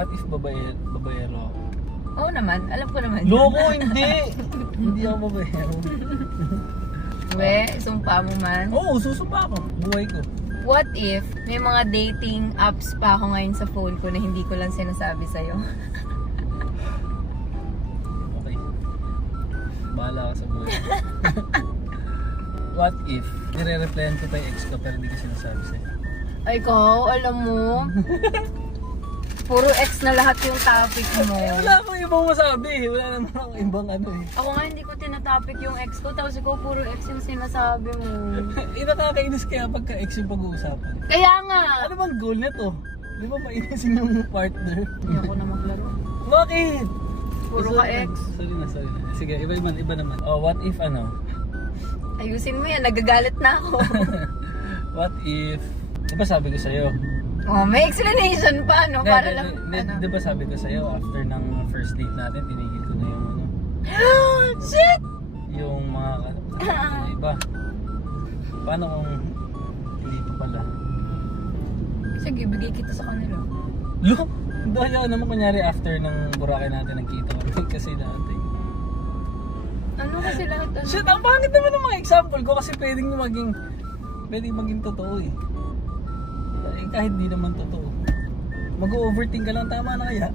What if babaero ako? Oo naman, alam ko naman. Loko, hindi! Hindi ako babaero. We, sumpa mo man. Oo, susumpa ako. Buhay ko. What if may mga dating apps pa ako ngayon sa phone ko na hindi ko lang sinasabi sa'yo? Okay. Bahala ka sa buhay. What if nire-replyan ko pa yung ex ko pero hindi ko sinasabi sa'yo? Ay, ikaw, alam mo, puro ex na lahat yung topic mo. Wala akong ibang masabi. Wala naman akong ibang ano eh. Ako nga hindi ko tinatopic yung ex ko, tapos ikaw puro ex yung sinasabi mo. Nakakainis kaya pagka ex yung pag-uusapan. Kaya nga! Ano bang goal nito? Di ba mainisin yung partner? Hindi ako na maglaro. Bakit? Puro ka ex. Sorry na. Sige, iba naman. Oh, what if ano? Ayusin mo yan, nagagalit na ako. What if... Di ba sabi ko sa'yo? Oh, may explanation pa, no? Para lang, ano? Di ba sabi ko sa'yo, after ng first date natin, tinigil ko na yung ano? Shit! Yung mga iba. Paano kung hindi pa pala? Sige, bigay kita sa kanila. Lo! Dahil naman kunyari after ng Boracay natin nagkita kami kasi dati. Ano kasi lahat? Ano? Shit, ang pangit naman ng mga example ko kasi pwedeng maging totoo eh. Kahit di naman totoo. Mag-overthink ka lang, tama na kaya?